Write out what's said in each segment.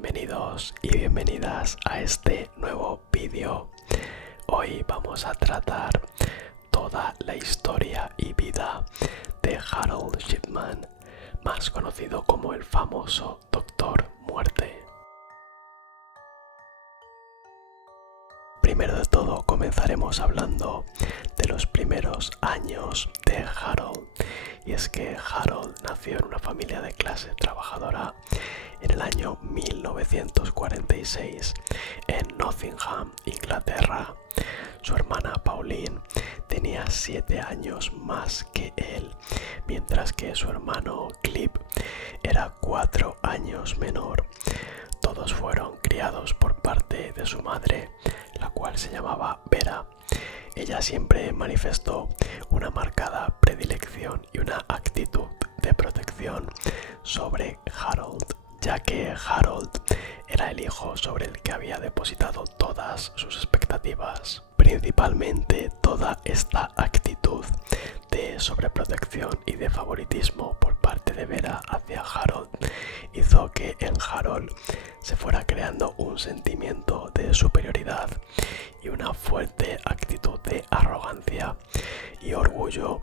Bienvenidos y bienvenidas a este nuevo vídeo. Hoy vamos a tratar toda la historia y vida de Harold Shipman, más conocido como el famoso Doctor Muerte. Primero de todo comenzaremos hablando de los primeros años de Harold, y es que Harold nació en una familia de clase trabajadora en el año 1946 en Nottingham, Inglaterra. Su hermana Pauline tenía 7 años más que él, mientras que su hermano Cliff era 4 años menor. Todos fueron criados por parte de su madre, la cual se llamaba Vera. Ella siempre manifestó una marcada predilección y una actitud de protección sobre Harold, ya que Harold era el hijo sobre el que había depositado todas sus expectativas. Principalmente toda esta actitud de sobreprotección y de favoritismo por parte de Vera hacia Harold hizo que en Harold se fuera creando un sentimiento de superioridad y una fuerte actitud de arrogancia y orgullo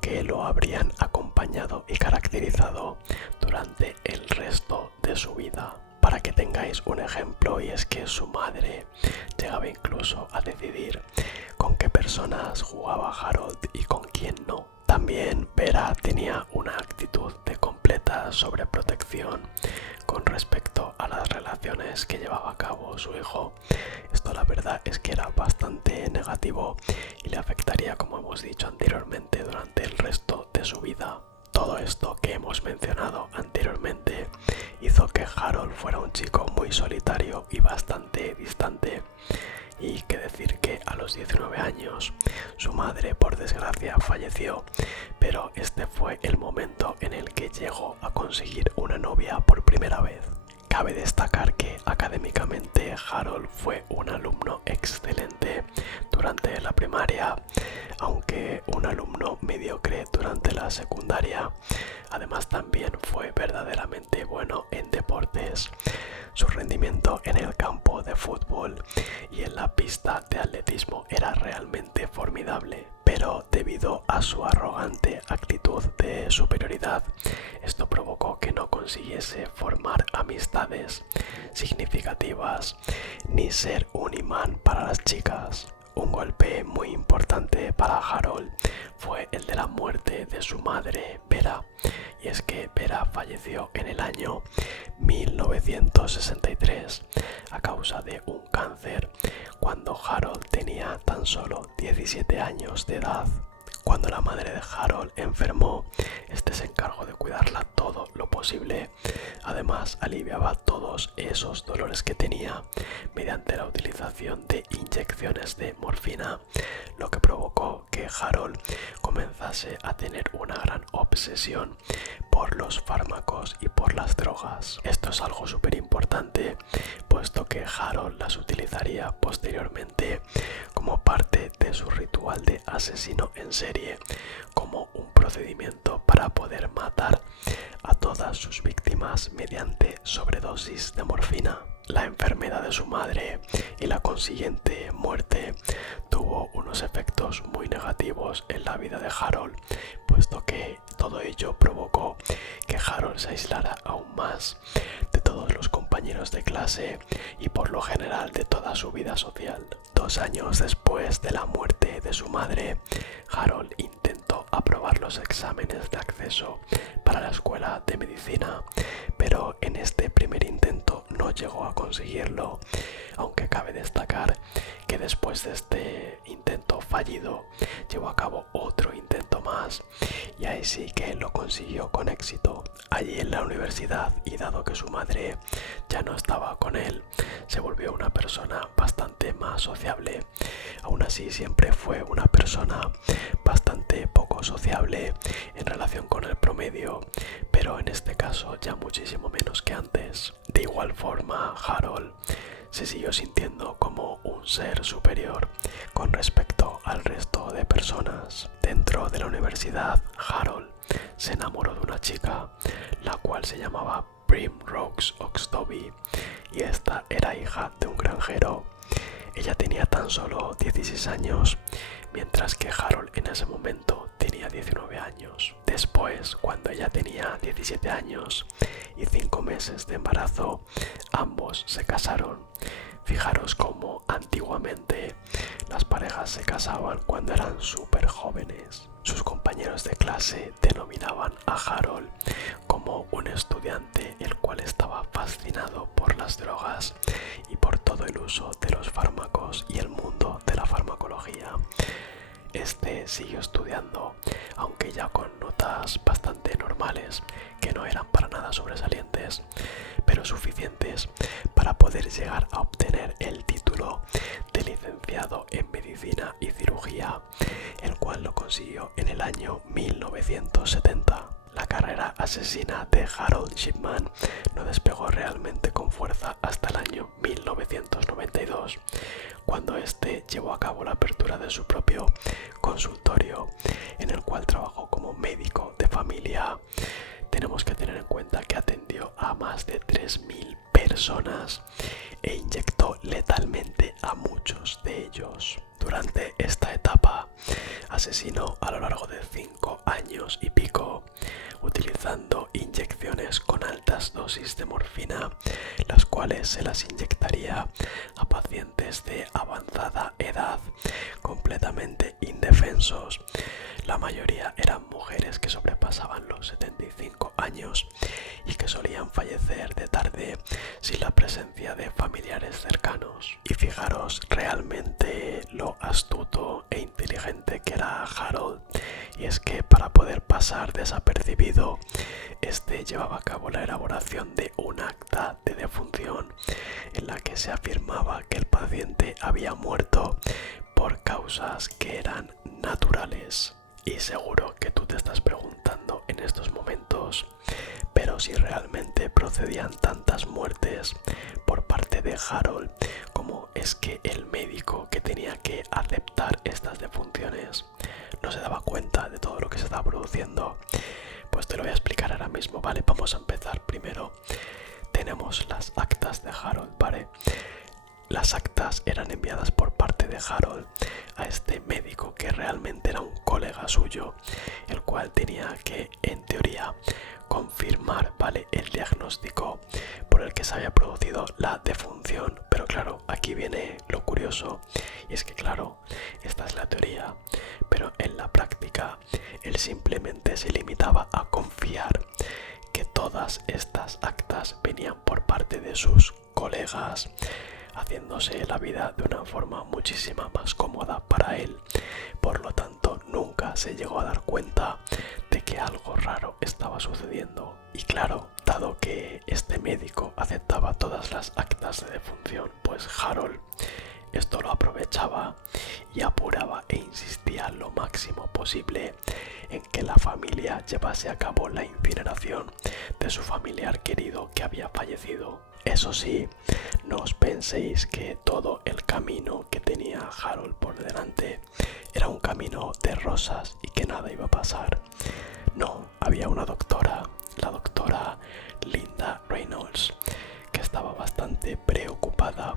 que lo habrían acompañado y caracterizado durante el resto de su vida. Para que tengáis un ejemplo, y es que su madre llegaba incluso a decidir con qué personas jugaba Harold y con quién no. También Vera tenía una actitud de completa sobreprotección con respecto a las relaciones que llevaba a cabo su hijo. Esto la verdad es que era bastante negativo y le afectaría, como hemos dicho anteriormente, durante el resto de su vida. Todo esto que hemos mencionado anteriormente hizo que Harold fuera un chico muy solitario y bastante distante. Y que decir que a los 19 años su madre, por desgracia, falleció, pero este fue el momento en el que llegó a conseguir una novia por primera vez. Cabe destacar que académicamente Harold fue un alumno excelente durante la primaria, aunque un alumno mediocre durante la secundaria. Además también fue verdaderamente bueno en deportes. Su rendimiento en el campo de fútbol y en la pista de atletismo era realmente formidable, pero debido a su arrogante actitud de superioridad, esto provocó que no consiguiese formar amistades significativas ni ser un imán para las chicas. Un golpe muy importante para Harold fue el de la muerte de su madre, Vera, y es que Vera falleció en el año 1963 a causa de un cáncer cuando Harold tenía tan solo 17 años de edad. Cuando la madre de Harold enfermó, este se encargó de cuidarla todo lo posible. Además, aliviaba todos esos dolores que tenía mediante la utilización de inyecciones de morfina, lo que provocó que Harold comenzase a tener una gran obsesión por los fármacos y por las drogas. Esto es algo súper importante, puesto que Harold las utilizaría posteriormente como parte de su ritual de asesino en serie, como un procedimiento para poder matar a todas sus víctimas mediante sobredosis de morfina. La enfermedad de su madre y la consiguiente muerte tuvo unos efectos muy negativos en la vida de Harold, puesto que todo ello provocó que Harold se aislara aún más de todos los compañeros de clase y por lo general de toda su vida social. 2 años después de la muerte de su madre, Harold intentó aprobar los exámenes de acceso para la escuela de medicina, pero en este primer intento no llegó a conseguirlo, aunque cabe destacar que después de este intento fallido llevó a cabo otro intento más y ahí sí que lo consiguió con éxito. Allí en la universidad, y dado que su madre ya no estaba con él, se volvió una persona bastante más sociable. Aún así siempre fue una persona bastante poco sociable en relación con el promedio, pero en este caso ya muchísimo menos que antes. De igual forma, Harold se siguió sintiendo como un ser superior con respecto al resto de personas. Dentro de la universidad, Harold se enamoró de una chica, la cual se llamaba Primrose Oxtoby, y esta era hija de un granjero. Ella tenía tan solo 16 años, mientras que Harold en ese momento tenía 19 años. Después, cuando ella tenía 17 años y 5 meses de embarazo, ambos se casaron. Fijaros cómo antiguamente las parejas se casaban cuando eran súper jóvenes. Sus compañeros de clase denominaban a Harold como un estudiante el cual estaba fascinado por las drogas y por todo el uso de los fármacos y el mundo de la farmacología. Este siguió estudiando, aunque ya con notas bastante normales, que no eran para nada sobresalientes, pero suficientes para poder llegar a obtener el título de licenciado en medicina y cirugía, el cual lo consiguió en el año 1970. La carrera asesina de Harold Shipman no despegó realmente con fuerza hasta el año 1992, cuando este llevó a cabo la apertura de su propio consultorio, en el cual trabajó como médico de familia. Tenemos que tener en cuenta que atendió a más de 3.000 personas e inyectó letalmente a muchos de ellos. Durante esta etapa asesinó a lo largo de 5 años y pico, utilizando inyecciones con altas dosis de morfina, las cuales se las inyectaría a pacientes de avanzada edad, completamente indefensos. La mayoría eran mujeres que sobrepasaban los 75 años y que solían fallecer de tarde sin la presencia de familiares cercanos. Y fijaros realmente lo astuto e inteligente que era Harold, y es que para poder pasar desapercibido, este llevaba a cabo la elaboración de un acta de defunción en la que se afirmaba que el paciente había muerto por causas que eran naturales. Y seguro que tú te estás preguntando en estos momentos, pero si realmente procedían tantas muertes por parte de Harold, ¿cómo es que el médico que tenía que aceptar estas defunciones no se daba cuenta de todo lo que se estaba produciendo? Pues te lo voy a explicar ahora mismo, ¿vale? Vamos a empezar. Primero tenemos las actas de Harold, ¿vale? Las actas eran enviadas por parte de Harold a este médico que realmente era un colega suyo, el cual tenía que, en teoría, confirmar, ¿vale?, el diagnóstico por el que se había producido la defunción. Pero claro, aquí viene lo curioso, y es que claro, esta es la teoría, pero en la práctica él simplemente se limitaba a confiar que todas estas actas venían por parte de sus colegas, haciéndose la vida de una forma muchísima más cómoda para él. Por lo tanto, nunca se llegó a dar cuenta de que algo raro estaba sucediendo. Y claro, dado que este médico aceptaba todas las actas de defunción, pues Harold esto lo aprovechaba y apuraba e insistía lo máximo posible en que la familia llevase a cabo la incineración de su familiar querido que había fallecido. Eso sí, no os penséis que todo el camino que tenía Harold por delante era un camino de rosas y que nada iba a pasar. No, había una doctora, la doctora Linda Reynolds, que estaba bastante preocupada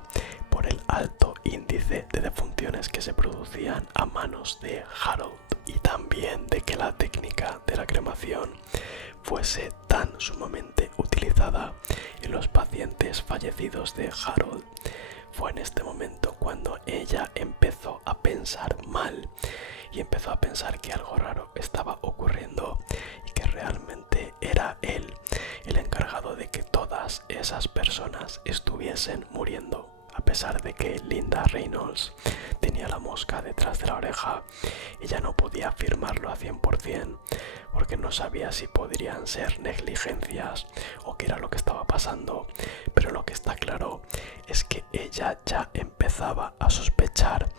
por el alto índice de defunciones que se producían a manos de Harold, y también de que la técnica de la cremación fuese tan sumamente utilizada en los pacientes fallecidos de Harold. Fue en este momento cuando ella empezó a pensar mal y empezó a pensar que algo raro estaba ocurriendo y que realmente era él el encargado de que todas esas personas estuviesen muriendo. A pesar de que Linda Reynolds tenía la mosca detrás de la oreja, ella no podía afirmarlo a 100%, porque no sabía si podrían ser negligencias o qué era lo que estaba pasando. Pero lo que está claro es que ella ya empezaba a sospechar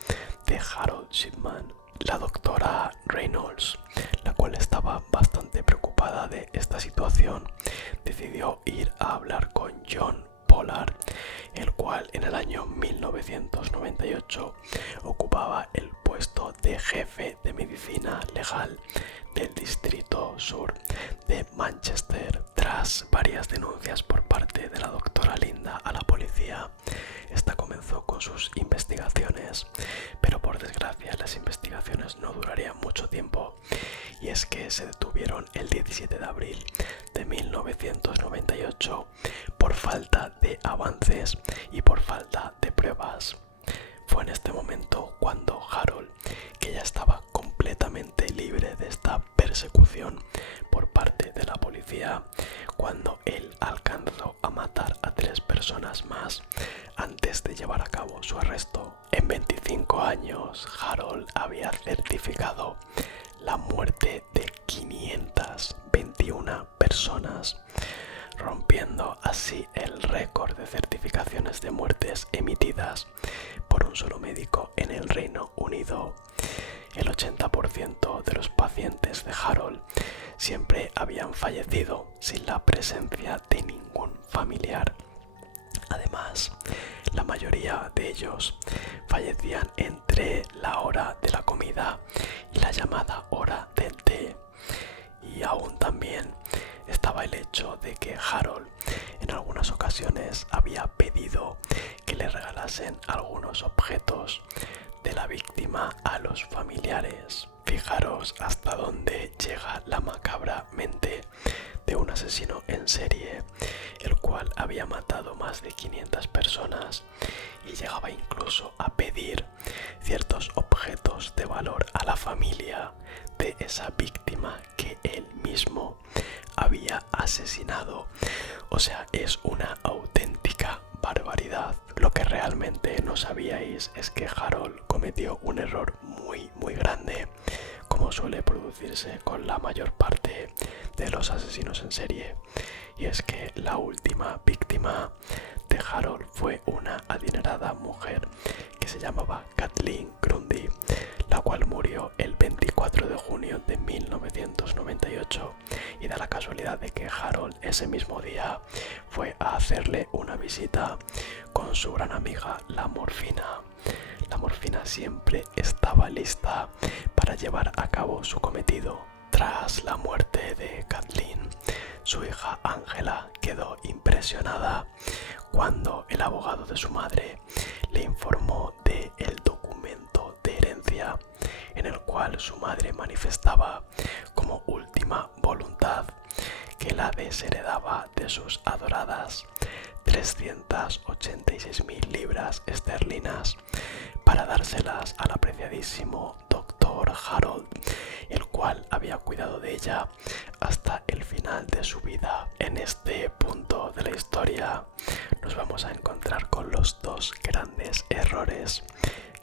de Harold Shipman. La doctora Reynolds, la cual estaba bastante preocupada de esta situación, decidió ir a hablar con John Pollard, el cual en el año 1998 ocupaba el puesto de jefe de medicina legal del distrito sur de Manchester, tras Tras varias denuncias por parte de la doctora Linda a la policía, esta comenzó con sus investigaciones, pero por desgracia las investigaciones no durarían mucho tiempo, y es que se detuvieron el 17 de abril de 1998 por falta de avances y por falta de pruebas. Fue en este momento cuando Harold, que ya estaba completamente libre de esta persecución por parte de la policía, cuando él alcanzó a matar a 3 personas más antes de llevar a cabo su arresto. En 25 años, Harold había certificado la muerte de 521 personas, rompiendo así el récord de certificaciones de muertes emitidas por un solo médico en el Reino Unido. El 80% de los pacientes de Harold siempre habían fallecido sin la presencia de ningún familiar. Además, la mayoría de ellos fallecían entre la hora de la comida y la llamada hora del té. Y aún también estaba el hecho de que Harold en algunas ocasiones había pedido que le regalasen algunos objetos de la víctima a los familiares. Fijaros hasta dónde llega la macabra mente de un asesino en serie, el cual había matado más de 500 personas y llegaba incluso a pedir ciertos objetos de valor a la familia de esa víctima que él mismo había asesinado. O sea, es una auténtica barbaridad. Lo que realmente no sabíais es que Harold cometió un error muy grande, como suele producirse con la mayor parte de los asesinos en serie, y es que la última víctima de Harold fue una adinerada mujer que se llamaba Kathleen Grundy, la cual murió el 24 de junio de 1998, y da la casualidad de que Harold ese mismo día fue a hacerle una visita con su gran amiga la morfina. La morfina siempre estaba lista para llevar a cabo su cometido. Tras la muerte de Kathleen, su hija Angela quedó impresionada cuando el abogado de su madre le informó de el documento de herencia en el cual su madre manifestaba como última voluntad que la desheredaba de sus adoradas 386.000 libras esterlinas para dárselas al apreciadísimo Dr. Harold, el cual había cuidado de ella hasta el final de su vida. En este punto de la historia nos vamos a encontrar con los dos grandes errores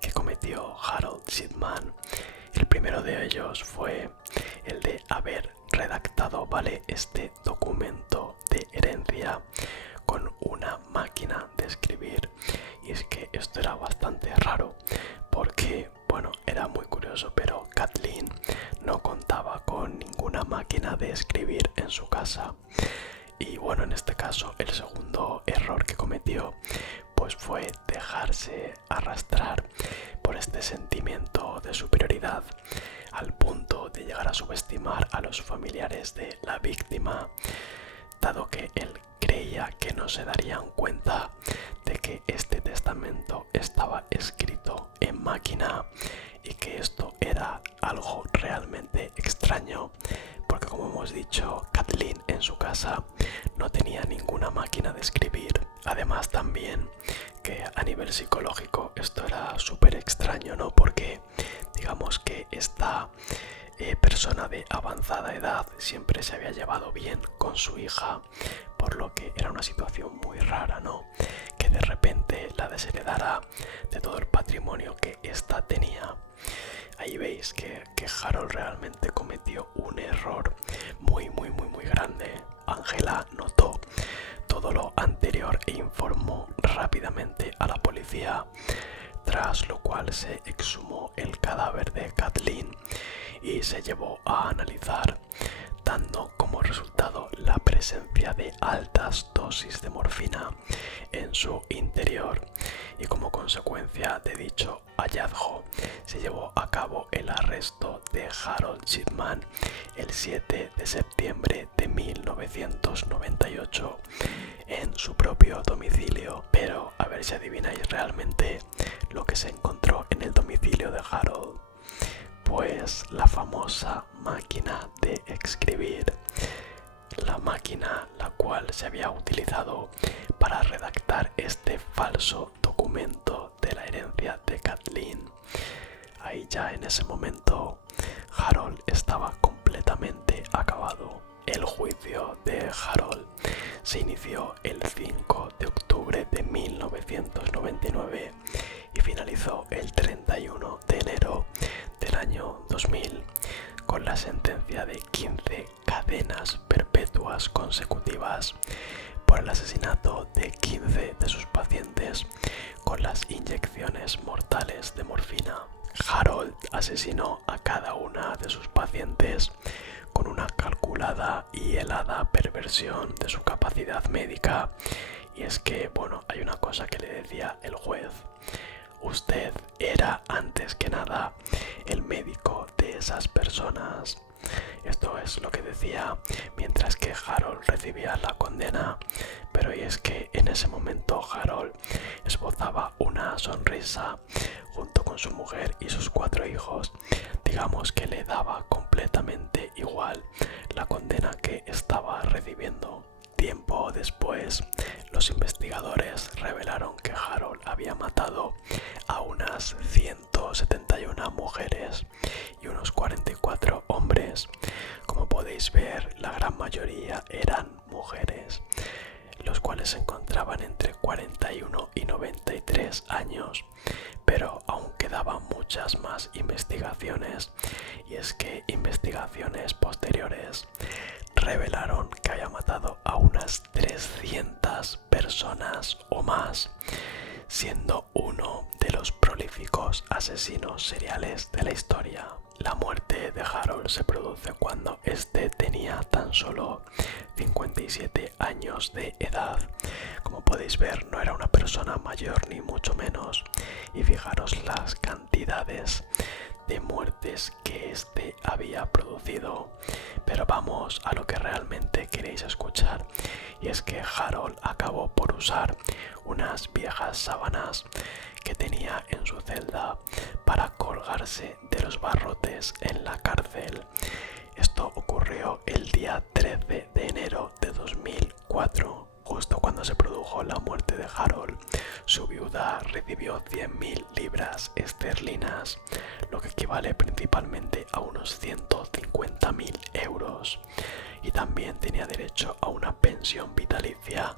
que cometió Harold Shipman. El primero de ellos fue el de haber redactado, este documento de herencia con una máquina de escribir. Y es que esto era bastante raro porque, era muy curioso, pero Kathleen no contaba con ninguna máquina de escribir en su casa. Y en este caso el segundo error que cometió pues fue dejarse arrastrar por este sentimiento de superioridad al punto de llegar a subestimar a los familiares de la víctima, dado que él creía que no se darían cuenta de que este testamento estaba escrito en máquina y que esto era algo realmente extraño, porque como hemos dicho, Kathleen en su casa no tenía ninguna máquina de escribir. Además también que a nivel psicológico esto era súper extraño, ¿no? Porque digamos que esta persona de avanzada edad siempre se había llevado bien con su hija, por lo que era una situación muy rara, ¿no? Que de repente la desheredara de todo el patrimonio que ésta tenía. Ahí veis que Harold realmente cometió un error muy grande. Angela notó todo lo anterior e informó rápidamente a la policía, tras lo cual se exhumó el cadáver de Kathleen y se llevó a analizar dando como resultado la presencia de altas dosis de morfina en su interior, y como consecuencia de dicho hallazgo se llevó a cabo el arresto de Harold Shipman el 7 de septiembre de 1998 en su propio domicilio. Pero a ver si adivináis realmente lo que se encontró en el domicilio de Harold. Pues la famosa máquina de escribir, la máquina la cual se había utilizado para redactar este falso documento de la herencia de Kathleen. Ahí ya en ese momento Harold estaba completamente acabado. El juicio de Harold se inició el 5 de octubre de 1999 y finalizó el 31 de enero del año 2000 con la sentencia de 15 cadenas perpetuas consecutivas por el asesinato de 15 de sus pacientes con las inyecciones mortales de morfina. Harold asesinó a cada una de sus pacientes con una calculada y helada perversión de su capacidad médica. Y es que, bueno, hay una cosa que le decía el juez: usted era antes que nada el médico de esas personas. Esto es lo que decía mientras que Harold recibía la condena. Pero y es que en ese momento Harold esbozaba una sonrisa junto con su mujer y sus 4 hijos. Digamos que le daba completamente igual la condena que estaba recibiendo. Tiempo después, los investigadores revelaron que Harold había matado a unas 171 mujeres y unos 44 hombres. Como podéis ver, la gran mayoría eran mujeres, los cuales se encontraban entre 41 y 93 años. Pero aún quedaban muchas más investigaciones, y es que investigaciones posteriores revelaron que había matado a unas 300 personas o más, siendo uno de los prolíficos asesinos seriales de la historia. La muerte de Harold se produce cuando este tenía tan solo 57 años de edad. Como podéis ver, no era una persona mayor ni mucho menos, y fijaros las cantidades de muertes que este había producido. Pero vamos a lo que realmente queréis escuchar, y es que Harold acabó por usar unas viejas sábanas que tenía en su celda para colgarse de los barrotes en la cárcel. Esto ocurrió el día 13 de enero de 2004. Justo cuando se produjo la muerte de Harold, su viuda recibió 100.000 libras esterlinas, lo que equivale principalmente a unos 150.000 euros. Y también tenía derecho a una pensión vitalicia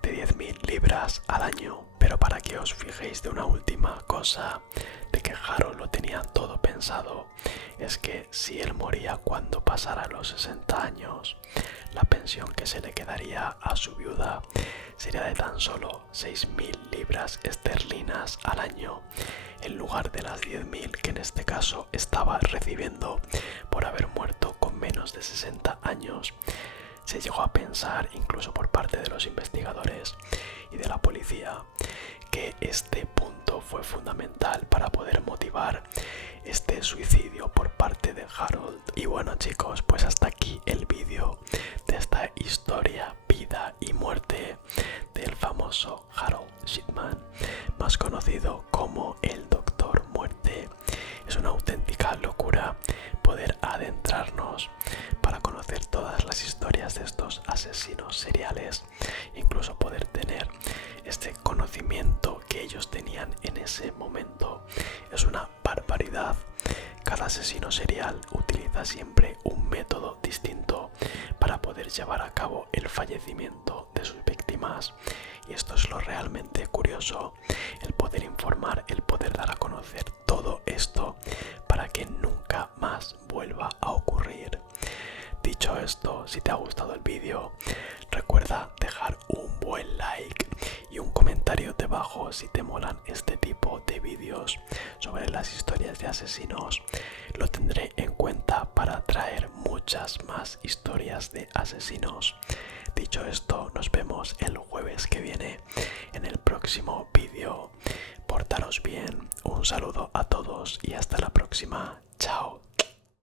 de 10.000 libras al año. Pero para que os fijéis de una última cosa, de que Harold lo tenía todo pensado, es que si él moría cuando pasara los 60 años, la pensión que se le quedaría a su viuda sería de tan solo 6.000 libras esterlinas al año, en lugar de las 10.000 que en este caso estaba recibiendo por haber muerto con menos de 60 años. Se llegó a pensar, incluso por parte de los investigadores y de la policía, que este punto fue fundamental para poder motivar este suicidio por parte de Harold. Y bueno, chicos, pues hasta aquí el vídeo de esta historia, vida y muerte del famoso Harold Shipman, más conocido como el Doctor Muerte. Es una auténtica locura poder adentrarnos para conocer todas las historias de estos asesinos seriales, incluso poder tener este conocimiento que ellos tenían en ese momento. Es una barbaridad. Cada asesino serial utiliza siempre un método distinto para poder llevar a cabo el fallecimiento de sus víctimas, y esto es lo realmente curioso, el poder informar, el poder dar a conocer todo esto para que nunca más vuelva a ocurrir. Dicho esto, si te ha gustado el vídeo, recuerda dejar un buen like y un comentario debajo si te molan este tipo de vídeos sobre las historias de asesinos. Lo tendré en cuenta para traer muchas más historias de asesinos. Dicho esto, nos vemos el jueves que viene en el próximo vídeo. Portaros bien, un saludo a todos y hasta la próxima. Chao.